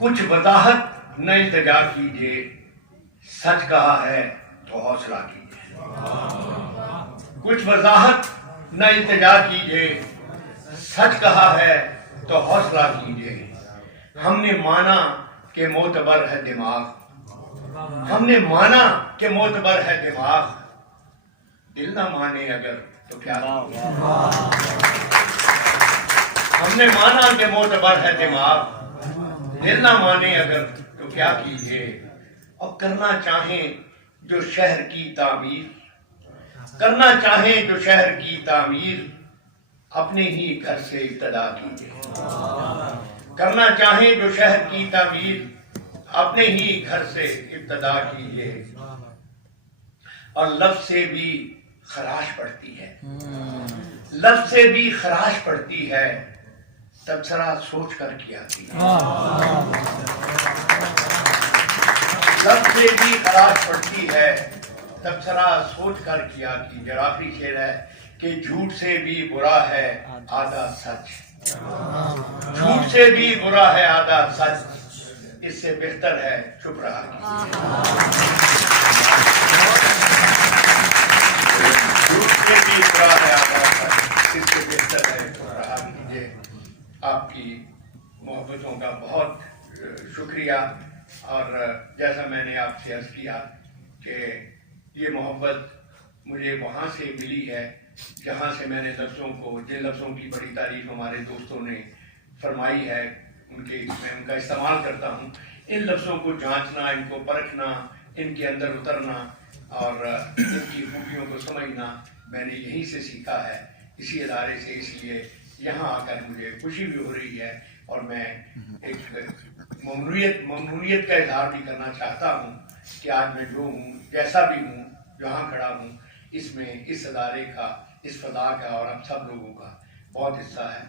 کچھ وضاحت نہ التجا کیجیے، سچ کہا ہے تو حوصلہ کیجیے۔ کچھ وضاحت نہ التجا کیجیے، سچ کہا ہے تو حوصلہ کیجیے۔ ہم نے مانا کہ معتبر ہے دماغ، ہم نے مانا کہ معتبر ہے دماغ، دل نہ مانے اگر تو کیا کیجیے۔ ہم نے مانا کہ معتبر ہے دماغ، دل نہ مانے اگر تو کیا کیجیے۔ اور کرنا چاہیں جو شہر کی تعمیر، کرنا چاہیں جو شہر کی تعمیر، اپنے ہی گھر سے ابتدا کیجیے۔ کرنا چاہیں جو شہر کی تعمیر، اپنے ہی گھر سے ابتدا کیجیے۔ اور لفظ سے بھی خراش پڑتی ہے، لفظ سے بھی خراش پڑتی ہے، تبصرہ سوچ کر کیا کیجیے۔ لفظ سے بھی خراش پڑتی ہے، تبصرہ سوچ کر کیا کیجیے۔ اور آخری شعر ہے کہ جھوٹ سے بھی برا ہے آدھا سچ، جھوٹ سے بھی برا ہے آدھا سچ، اس سے بہتر ہے چپ رہا کیجیے۔ جھوٹ سے بھی برا ہے آدھا سچ، اس سے بہتر ہے چپ رہا کیجیے۔ آپ کی محبتوں کا بہت شکریہ، اور جیسا میں نے آپ سے عرض کیا کہ یہ محبت مجھے وہاں سے ملی ہے جہاں سے میں نے لفظوں کو، جن لفظوں کی بڑی تعریف ہمارے دوستوں نے فرمائی ہے، میں ان کا استعمال کرتا ہوں۔ ان لفظوں کو جانچنا، ان کو پرکھنا، ان کے اندر اترنا اور ان کی خوبیوں کو سمجھنا میں نے یہیں سے سیکھا ہے، اسی ادارے سے۔ اس لیے یہاں آ کر مجھے خوشی بھی ہو رہی ہے، اور میں ایک ممنونیت کا اظہار بھی کرنا چاہتا ہوں کہ آج میں جو ہوں، جیسا بھی ہوں، جہاں کھڑا ہوں، اس میں اس ادارے کا، اس فضا کا اور آپ سب لوگوں کا بہت حصہ ہے۔